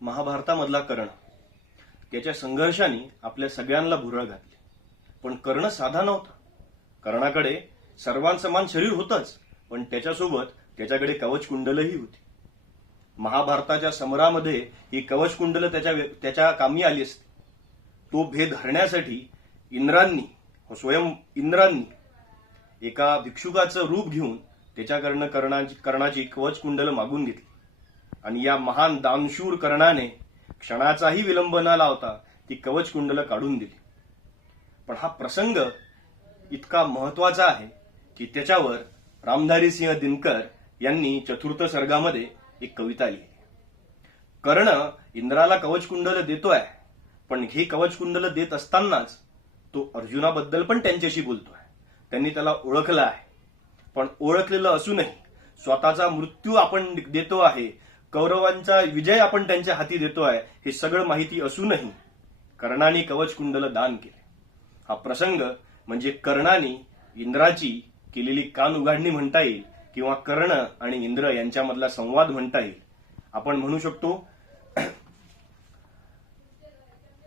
महाभारतामधला कर्ण त्याच्या संघर्षाने आपल्या सगळ्यांना भुरळ घातली. पण कर्ण साधा नव्हता. कर्णाकडे सर्वांसमान शरीर होतंच, पण त्याच्यासोबत त्याच्याकडे कवचकुंडलही होती. महाभारताच्या समरामध्ये ही कवचकुंडल त्याच्या कामी आली असती. तो भेद हरण्यासाठी स्वयं इंद्रांनी एका भिक्षुकाचं रूप घेऊन त्याच्याकडनं कर्णाची कवचकुंडल मागून घेतली आणि या महान दानशूर कर्णाने क्षणाचाही विलंब न लावता ती कवचकुंडल काढून दिली. पण हा प्रसंग इतका महत्वाचा आहे की त्याच्यावर रामधारी सिंह दिनकर यांनी चतुर्थ सर्गामध्ये एक कविता लिहिली. कर्ण इंद्राला कवचकुंडल देतोय, पण हे कवचकुंडल देत असतानाच तो अर्जुनाबद्दल पण त्यांच्याशी बोलतोय. त्यांनी त्याला ओळखलं आहे, पण ओळखलेलं असूनही स्वतःचा मृत्यू आपण देतो आहे, कौरवांचा विजय आपण त्यांच्या हाती देतोय, हे सगळं माहिती असूनही कर्णाने कवचकुंडल दान केले. हा प्रसंग म्हणजे कर्णाने इंद्राची केलेली कान उघाडणी म्हणता येईल किंवा कर्ण आणि इंद्र यांच्यामधला संवाद म्हणता येईल. आपण म्हणू शकतो,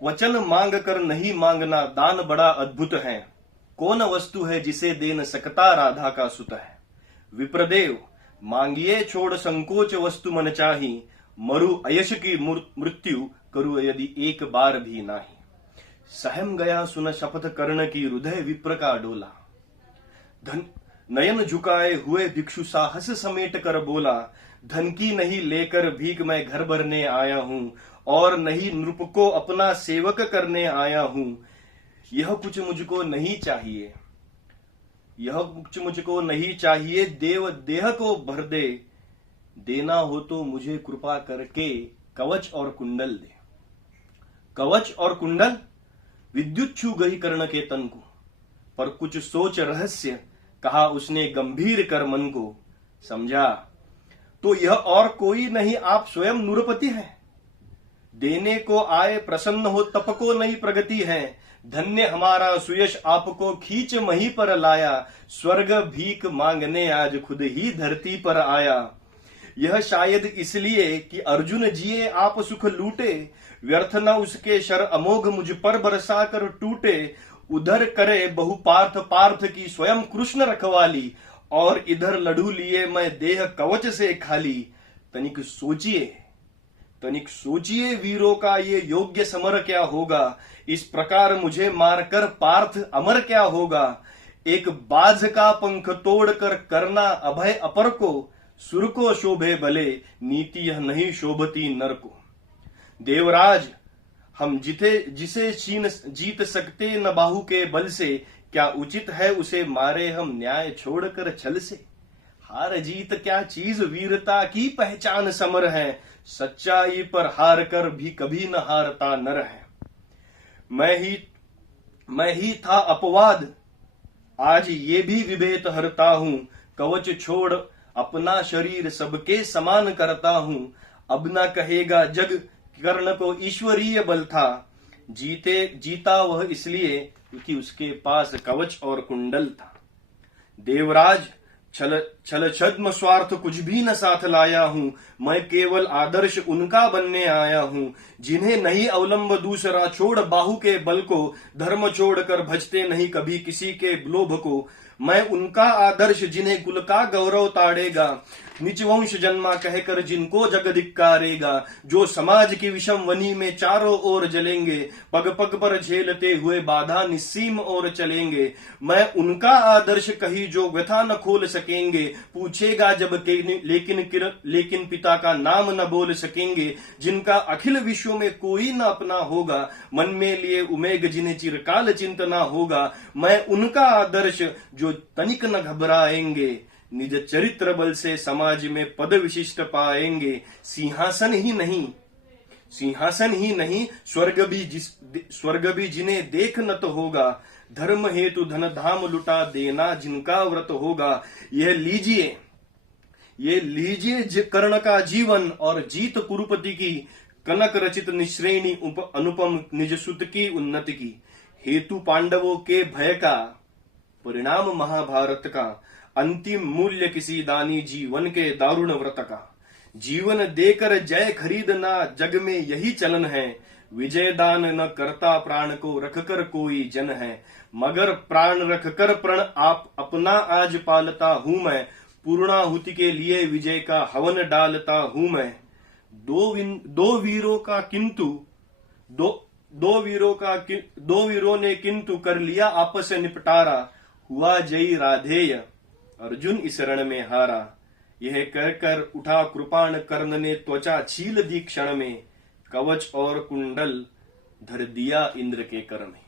वचन मांग कर नहीं मांगना, दान बड़ा अद्भुत है, कौन वस्तु है जिसे दे न सकता, राधा का सुत है. विप्रदेव मांगिए छोड़ संकोच, वस्तु मन चाही, मरु अयश की मृत्यु, करू यदि एक बार भी नाही. सहम गया सुन शपथ कर्ण की, हृदय विप्र का डोला. नयन झुकाए हुए भिक्षु साहस समेट कर बोला, धन की नहीं लेकर भीख मैं घर भरने आया हूं, और नहीं नृप को अपना सेवक करने आया हूं. यह कुछ मुझको नहीं चाहिए, यह कुछ मुझको नहीं चाहिए, देव देह को भर दे, देना हो तो मुझे कृपा करके कवच और कुंडल दे. कवच और कुंडल विद्युत छू गई कर्ण के तन को, पर कुछ सोच रहस्य कहा उसने गंभीर कर मन को. समझा तो यह और कोई नहीं, आप स्वयं नृपति हैं. देने को आए प्रसन्न हो, तप को नहीं प्रगति है. धन्य हमारा सुयश आपको खींच मही पर लाया, स्वर्ग भीख मांगने आज खुद ही धरती पर आया. यह शायद इसलिए कि अर्जुन जिए आप सुख लूटे, व्यर्थ न उसके शर अमोघ मुझ पर बरसा कर टूटे. उधर करे बहु पार्थ पार्थ की स्वयं कृष्ण रखवाली, और इधर लड़ू लिए मैं देह कवच से खाली. तनिक सोचिए वीरों का ये योग्य समर क्या होगा, इस प्रकार मुझे मारकर पार्थ अमर क्या होगा. एक बाज का पंख तोड़कर करना अभय अपर को, सुर को शोभे भले, नीति यह नहीं शोभती नर को. देवराज हम जिसे छीन जीत सकते न बाहु के बल से, क्या उचित है उसे मारे हम न्याय छोड़कर छल से. हार जीत क्या चीज वीरता की पहचान समर है, सच्चाई पर हार कर भी कभी न हारता नर है. मैं ही था अपवाद, आज ये भी विभेद हरता हूं, कवच छोड़ अपना शरीर सबके समान करता हूं. अब न कहेगा जग कर्ण को ईश्वरीय बल था, जीता वह इसलिए क्योंकि उसके पास कवच और कुंडल था. देवराज छल छद्म स्वार्थ कुछ भी न साथ लाया हूं, मैं केवल आदर्श उनका बनने आया हूं, जिन्हें नहीं अवलंब दूसरा, छोड़ बाहु के बल को, धर्म छोड़कर भजते नहीं कभी किसी के लोभ को. मैं उनका आदर्श जिन्हें कुल का गौरव ताड़ेगा, निज वंश जन्मा कहकर जिनको जग धिक्कारेगा. जो समाज की विषम वनी में चारों ओर जलेंगे, पग पग पर झेलते हुए बाधा निस्सीम और चलेंगे. मैं उनका आदर्श कही जो व्यथा न खोल सकेंगे, पूछेगा जब लेकिन पिता का नाम न बोल सकेंगे. जिनका अखिल विश्व में कोई न अपना होगा, मन में लिए उमेग जिन्हें चिरकाल चिंतना होगा. मैं उनका आदर्श जो तनिक न घबराएंगे, निज चरित्र बल से समाज में पद विशिष्ट पाएंगे. सिंहासन ही नहीं स्वर्ग भी जिन्हें देख न तो होगा, धर्म हेतु धन धाम लुटा देना जिनका व्रत होगा. यह लीजिए कर्ण का जीवन और जीत कुरुपति की, कनक रचित निश्रेणी अनुपम निज सुत की उन्नति की. हेतु पांडवों के भय का, परिणाम महाभारत का, अंतिम मूल्य किसी दानी जीवन के दारुण व्रत का. जीवन देकर जय खरीदना जग में यही चलन है, विजय दान न करता प्राण को रखकर कोई जन है, मगर प्राण रखकर प्रण आप अपना आज पालता हूं मैं, पूर्णाहुति के लिए विजय का हवन डालता हूं मैं। दो वीरों ने किंतु कर लिया आपस निपटारा, हुआ जयी राधेय अर्जुन इस रण में हारा। यह कहकर उठा कृपाण कर्ण ने त्वचा छील दी क्षण में, कवच और कुंडल धर दिया इंद्र के कर में।